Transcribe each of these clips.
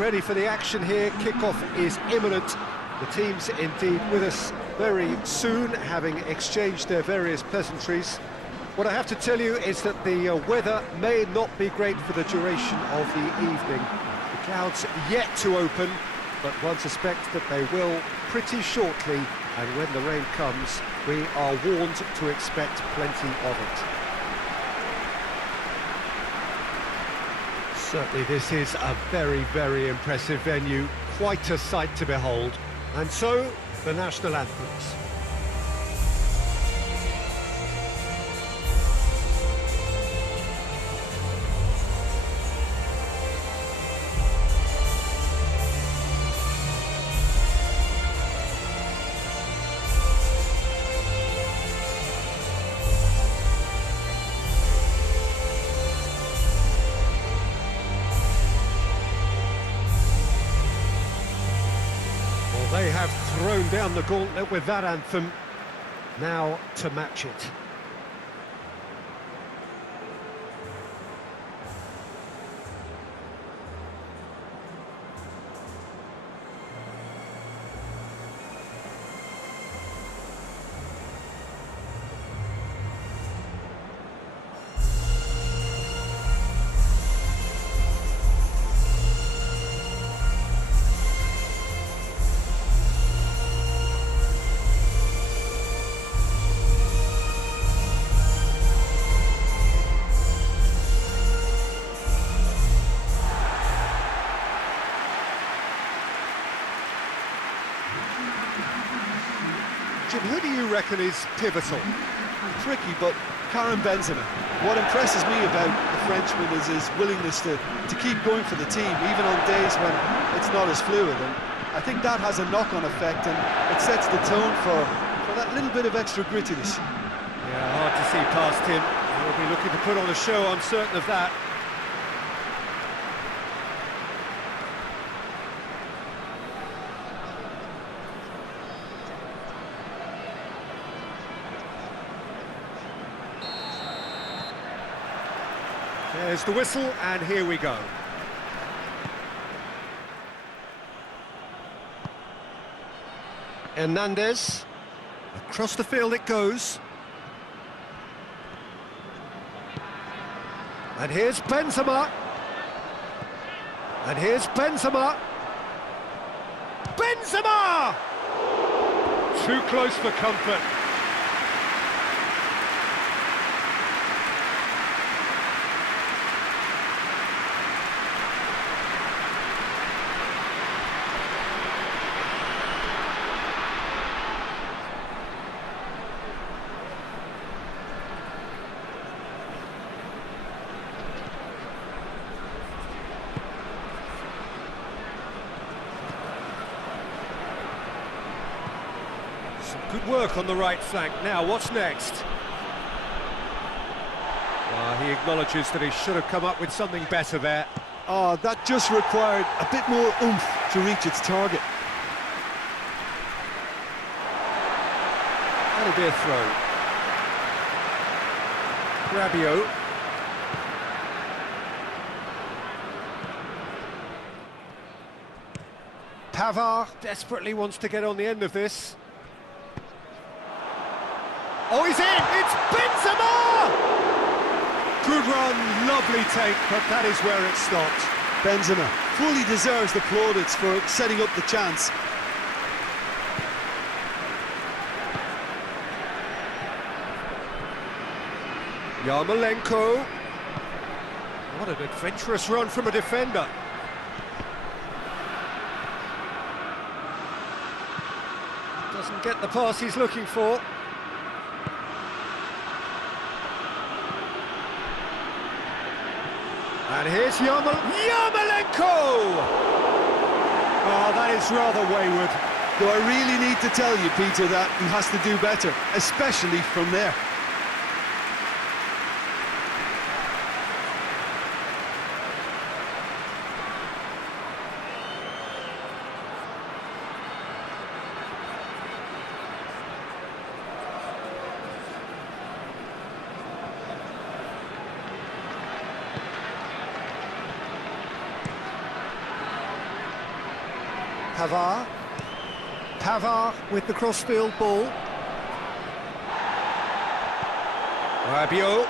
ready for the action here. Kickoff is imminent. The teams indeed with us very soon, having exchanged their various pleasantries. What I have to tell you is that the weather may not be great for the duration of the evening. The clouds yet to open, but one suspects that they will pretty shortly, and when the rain comes, we are warned to expect plenty of it. Certainly this is a very, very impressive venue, quite a sight to behold. And so, the national anthems. They have thrown down the gauntlet with that anthem. Now to match it. Jim, who do you reckon is pivotal? Tricky, but Karim Benzema. What impresses me about the Frenchman is his willingness to keep going for the team, even on days when it's not as fluid. And I think that has a knock-on effect, and it sets the tone for that little bit of extra grittiness. Yeah, hard to see past him. He'll be looking to put on a show, I'm certain of that. There's the whistle, and here we go. Hernandez. Across the field it goes. And here's Benzema. And here's Benzema. Benzema! Too close for comfort. Good work on the right flank. Now, what's next? He acknowledges that he should have come up with something better there. Oh, that just required a bit more oomph to reach its target. That'll be a throw. Rabiot. Pavard desperately wants to get on the end of this. Oh, he's in! It's Benzema! Good run, lovely take, but that is where it stopped. Benzema fully deserves the plaudits for setting up the chance. Yarmolenko. What an adventurous run from a defender. Doesn't get the pass he's looking for. And here's Yarmolenko! Oh, that is rather wayward. Do I really need to tell you, Peter, that he has to do better, especially from there? Pavard. Pavard with the cross-field ball. Rabiot.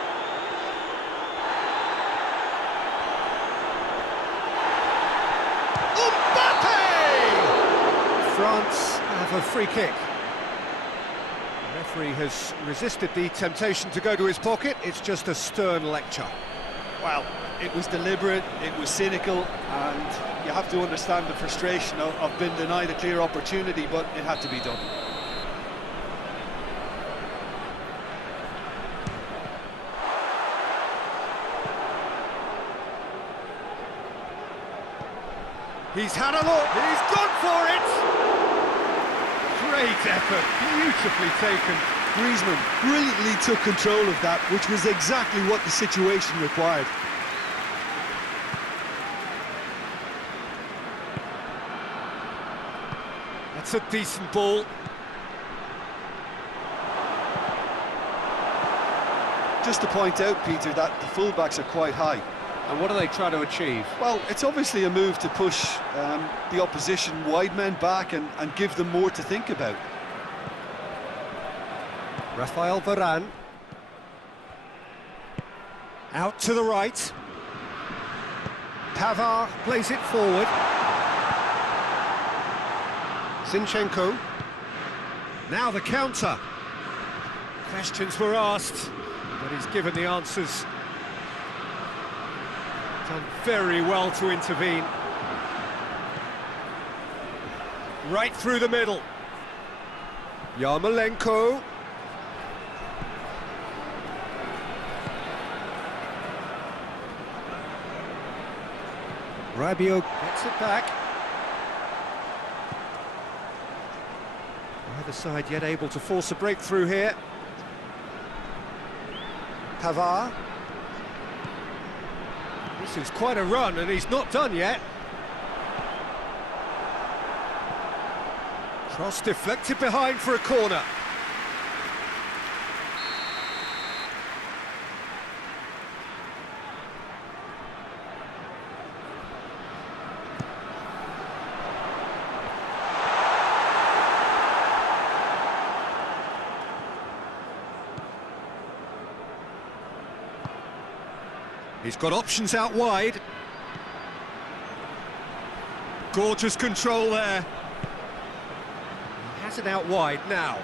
France have a free kick. The referee has resisted the temptation to go to his pocket. It's just a stern lecture. Well, it was deliberate, it was cynical, and you have to understand the frustration of being denied a clear opportunity, but it had to be done. He's had a look, he's gone for it! Great effort, beautifully taken. Griezmann brilliantly took control of that, which was exactly what the situation required. That's a decent ball. Just to point out, Peter, that the fullbacks are quite high. And what do they try to achieve? Well, it's obviously a move to push the opposition wide men back and give them more to think about. Raphael Varane. Out to the right. Pavard plays it forward. Zinchenko. Now the counter. Questions were asked, but he's given the answers. Done very well to intervene. Right through the middle. Yarmolenko. Rabiot gets it back. Either side yet able to force a breakthrough here. Pavard. This is quite a run, and he's not done yet. Cross deflected behind for a corner. He's got options out wide. Gorgeous control there. He has it out wide now.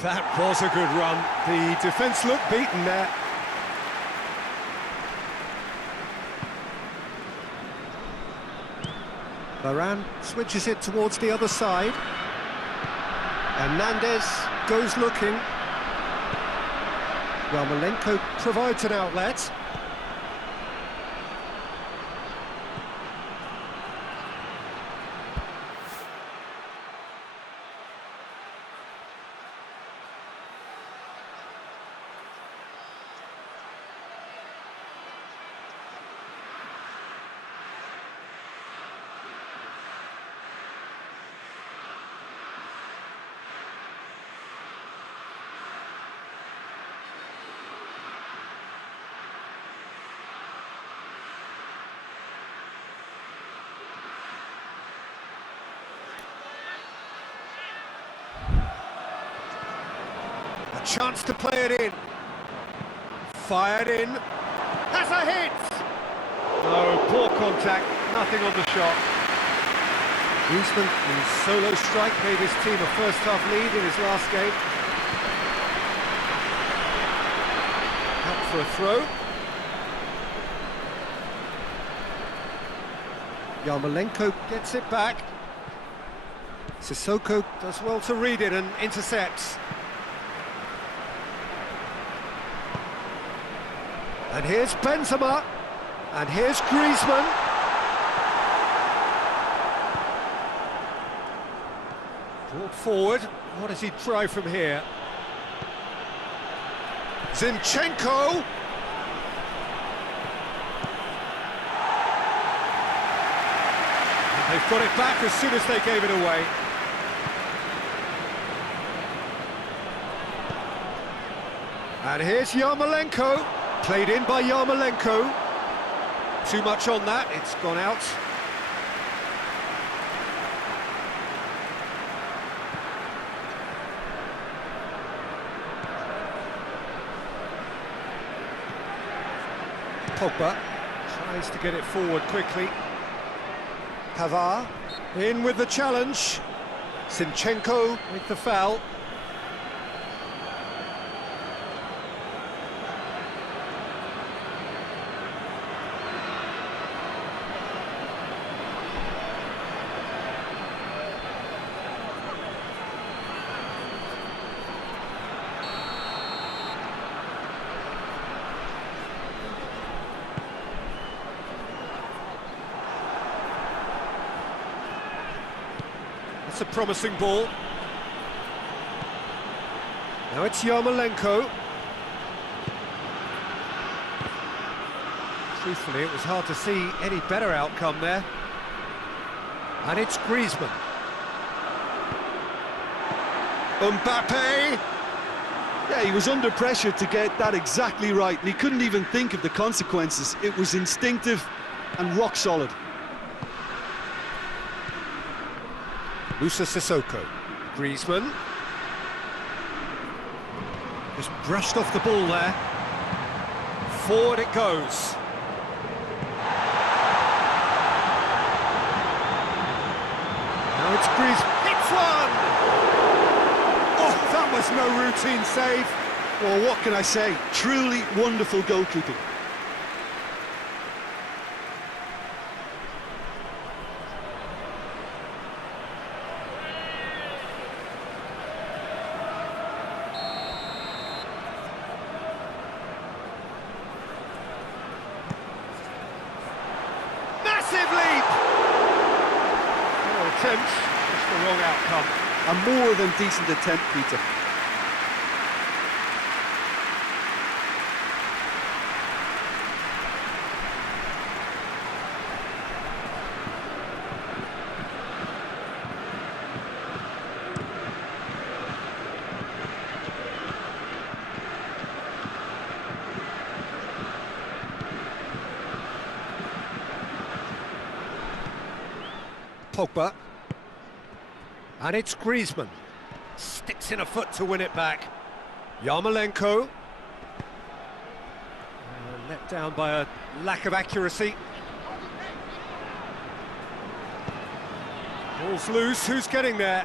That was a good run. The defence looked beaten there. Varane switches it towards the other side. Hernandez goes looking. Yarmolenko provides an outlet. Chance to play it in. Fired in. Has a hit! No, poor contact, nothing on the shot. Griezmann, whose solo strike gave his team a first-half lead in his last game. Out for a throw. Yarmolenko gets it back. Sissoko does well to read it and intercepts. And here's Benzema, and here's Griezmann. Brought forward, what does he try from here? Zinchenko! And they've got it back as soon as they gave it away. And here's Yarmolenko. Played in by Yarmolenko. Too much on that, it's gone out. Pogba tries to get it forward quickly. Pavard in with the challenge. Zinchenko with the foul. It's a promising ball. Now it's Yarmolenko. Truthfully, it was hard to see any better outcome there. And it's Griezmann. Mbappe! Yeah, he was under pressure to get that exactly right, and he couldn't even think of the consequences. It was instinctive and rock solid. Musa Sissoko. Griezmann. Just brushed off the ball there. Forward it goes. Now it's Griezmann. Hits one! Oh, that was no routine save. Well, what can I say? Truly wonderful goalkeeping. Massive leap! Oh, attempt, just the wrong outcome. A more than decent attempt, Peter. Pogba. And it's Griezmann. Sticks in a foot to win it back. Yarmolenko. Let down by a lack of accuracy. Ball's loose, who's getting there?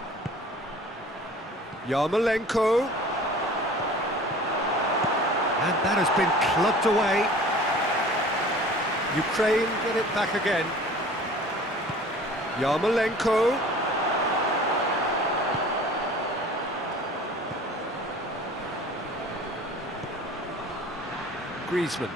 Yarmolenko. And that has been clubbed away. Ukraine get it back again. Yarmolenko. Griezmann.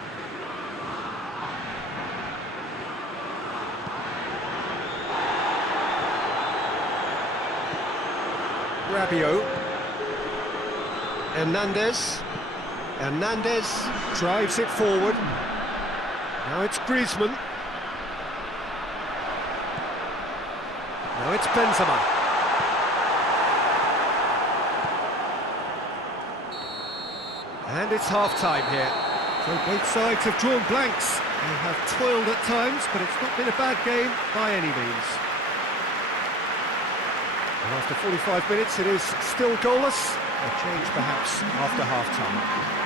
Rabiot. Hernandez drives it forward. Now it's Griezmann. Now it's Benzema. And it's half-time here. So both sides have drawn blanks. They have toiled at times, but it's not been a bad game by any means. And after 45 minutes, it is still goalless. A change perhaps after half-time.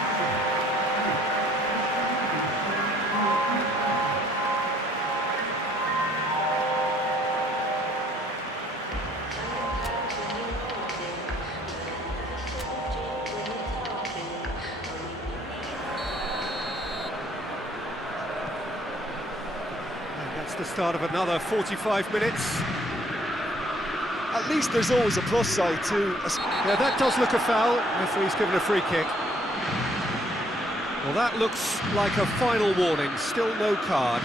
The start of another 45 minutes. At least there's always a plus side to... Yeah, that does look a foul. Referee's given a free kick. Well, that looks like a final warning. Still no card.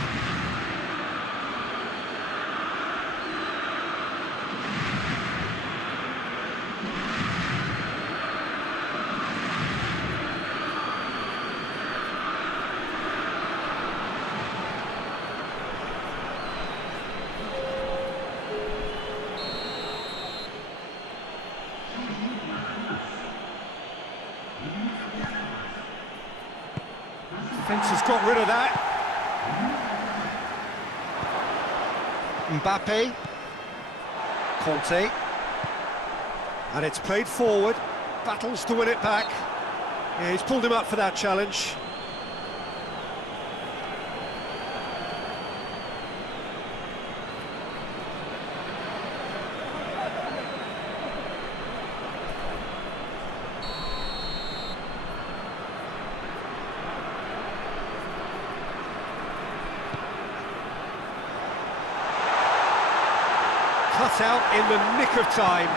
Defence has got rid of that. Mbappe. Conte. And it's played forward. Battles to win it back. Yeah, he's pulled him up for that challenge. cut out in the nick of time.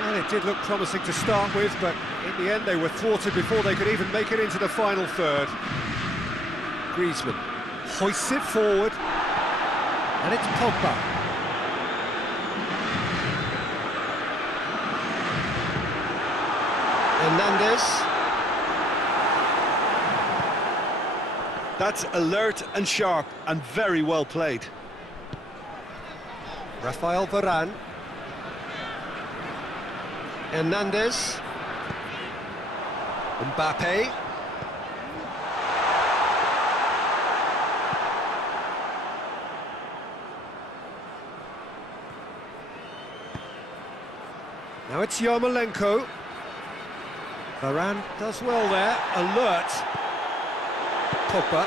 Well, it did look promising to start with, but in the end they were thwarted before they could even make it into the final third. Griezmann hoists it forward, and it's Pogba. Hernandez. That's alert and sharp and very well played. Rafael Varane. Hernandez. Mbappe. Now it's Yarmolenko. Varane does well there, alert. Pogba.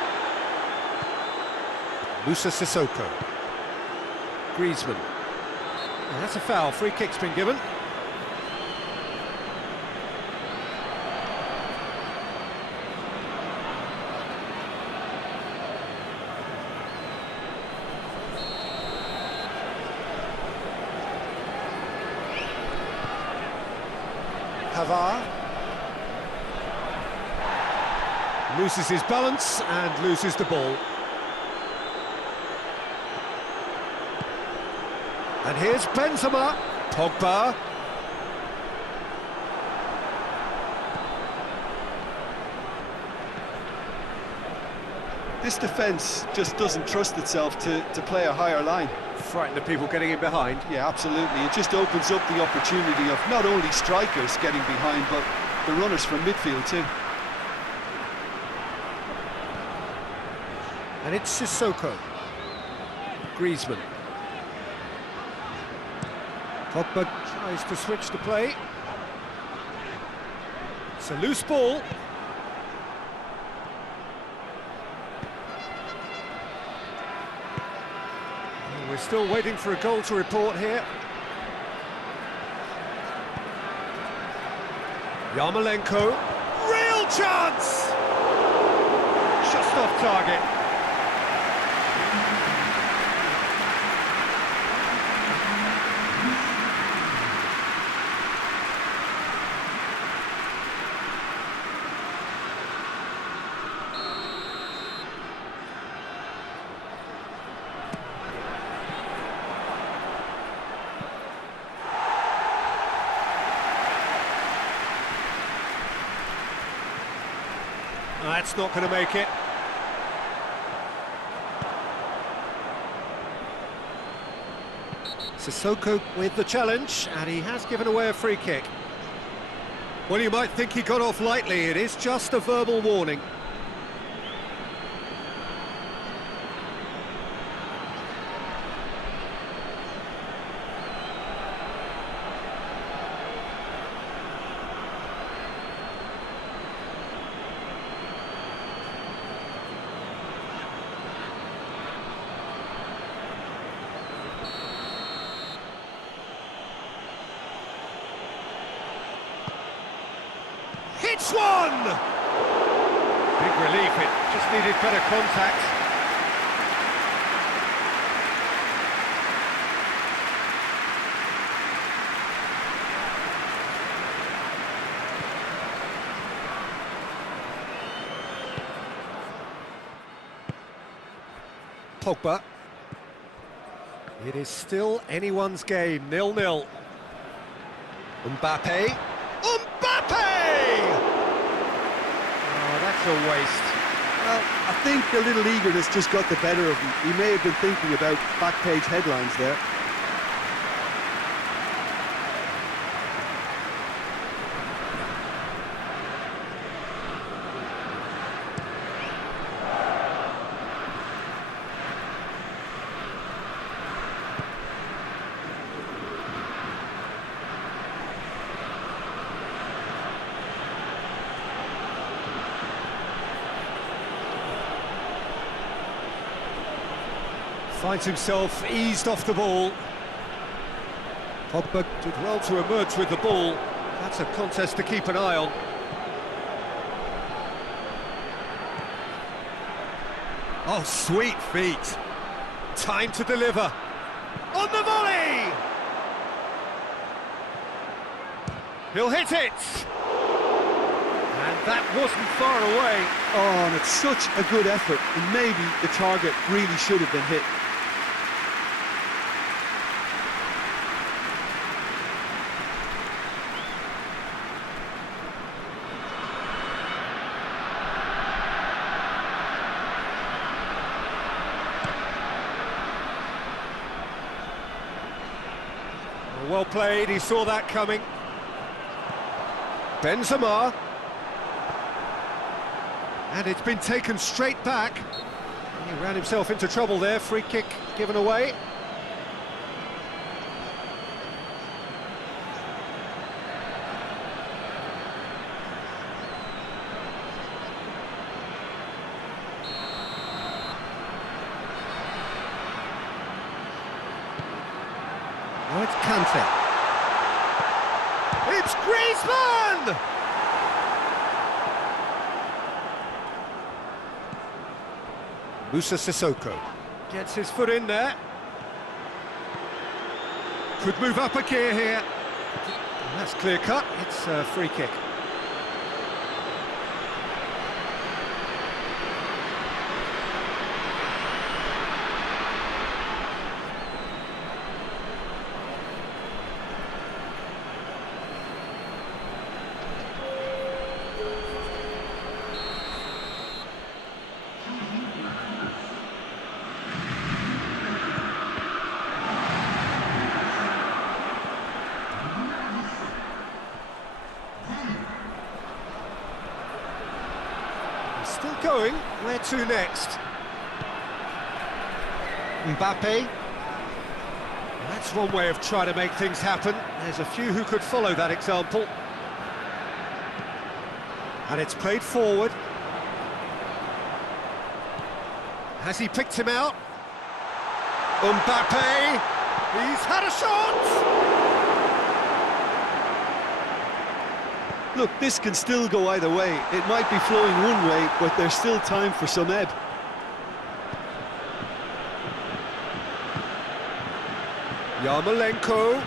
Musa Sissoko. Griezmann. And that's a foul, free kick's been given. Pavard loses his balance and loses the ball. And here's Benzema. Pogba. This defence just doesn't trust itself to play a higher line. Frightened of people getting in behind. Yeah, absolutely. It just opens up the opportunity of not only strikers getting behind, but the runners from midfield too. And it's Sissoko. Griezmann. Pogba tries to switch the play. It's a loose ball. We're still waiting for a goal to report here. Yarmolenko. Real chance! Just off target. That's not going to make it. Sissoko with the challenge, and he has given away a free kick. Well, you might think he got off lightly. It is just a verbal warning. Hits one! Big relief, it just needed better contact. Pogba. It is still anyone's game, 0-0. Mbappe. That's a waste. Well, I think a little eagerness just got the better of him. He may have been thinking about back page headlines there. Finds himself eased off the ball. Pogba did well to emerge with the ball. That's a contest to keep an eye on. Oh, sweet feet. Time to deliver. On the volley! He'll hit it! And that wasn't far away. Oh, and it's such a good effort, and maybe the target really should have been hit. Well played, he saw that coming. Benzema. And it's been taken straight back. He ran himself into trouble there, free kick given away. Now it's Kante. It's Griezmann! Musa Sissoko gets his foot in there. Could move up a gear here. That's clear cut, it's a free kick. Still going, where to next? Mbappe. That's one way of trying to make things happen. There's a few who could follow that example. And it's played forward. Has he picked him out? Mbappe! He's had a shot! Look, this can still go either way. It might be flowing one way, but there's still time for some ebb. Yarmolenko.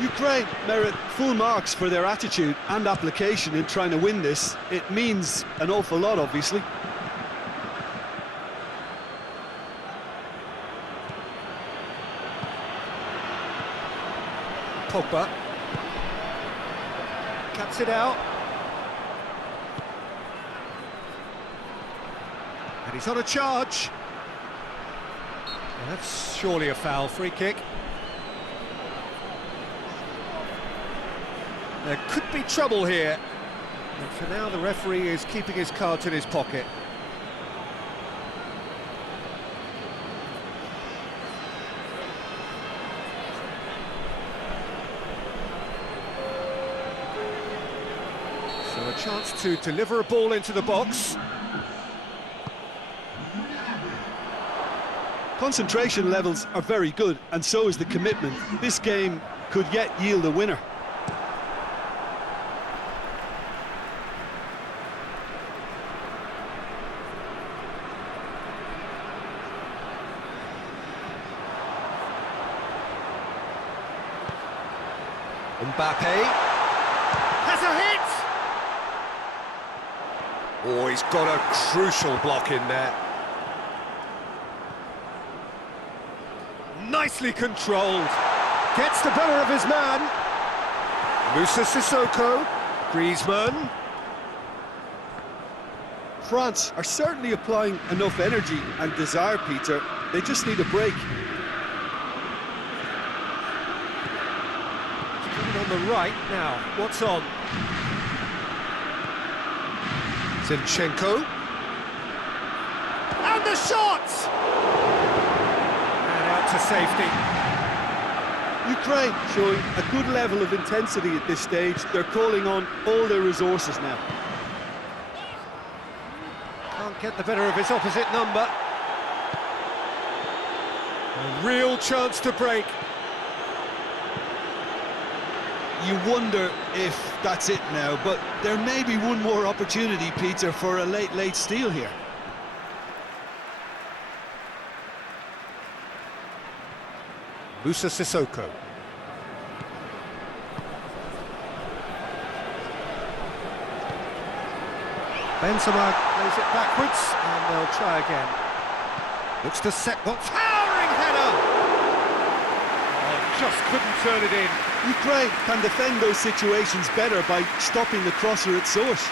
Ukraine merit full marks for their attitude and application in trying to win this. It means an awful lot, obviously. Pogba. Cuts it out. And he's on a charge. That's surely a foul, free kick. There could be trouble here. But for now, the referee is keeping his cards in his pocket. So a chance to deliver a ball into the box. Concentration levels are very good, and so is the commitment. This game could yet yield a winner. Mbappe has a hit! Oh, he's got a crucial block in there. Nicely controlled. Gets the better of his man. Musa Sissoko. Griezmann. France are certainly applying enough energy and desire, Peter. They just need a break. On the right now, what's on? Zinchenko. And the shot! And out to safety. Ukraine showing a good level of intensity at this stage. They're calling on all their resources now. Can't get the better of his opposite number. A real chance to break. You wonder if that's it now, but there may be one more opportunity, Peter, for a late steal here. Musa Sissoko. Benzema plays it backwards, and they'll try again. Looks to set what towering header! Oh, just couldn't turn it in. Ukraine can defend those situations better by stopping the crosser at source.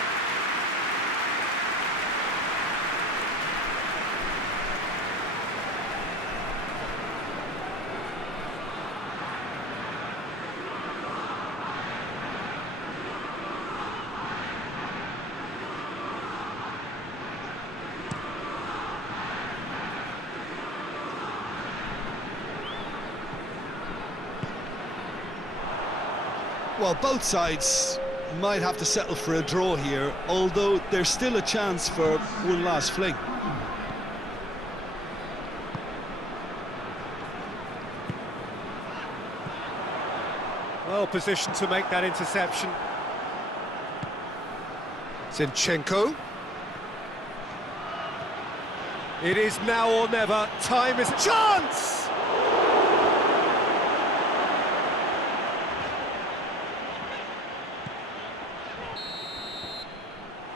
Well, both sides might have to settle for a draw here, although there's still a chance for one last fling. Well positioned to make that interception. Zinchenko. It is now or never. Time is a chance!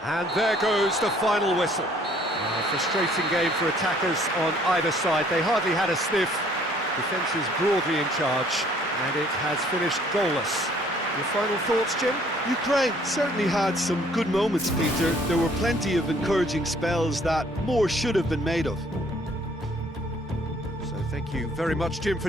And there goes the final whistle. A frustrating game for attackers on either side. They hardly had a sniff. Defence is broadly in charge, and it has finished goalless. Your final thoughts, Jim? Ukraine certainly had some good moments, Peter. There were plenty of encouraging spells that more should have been made of. So thank you very much, Jim, for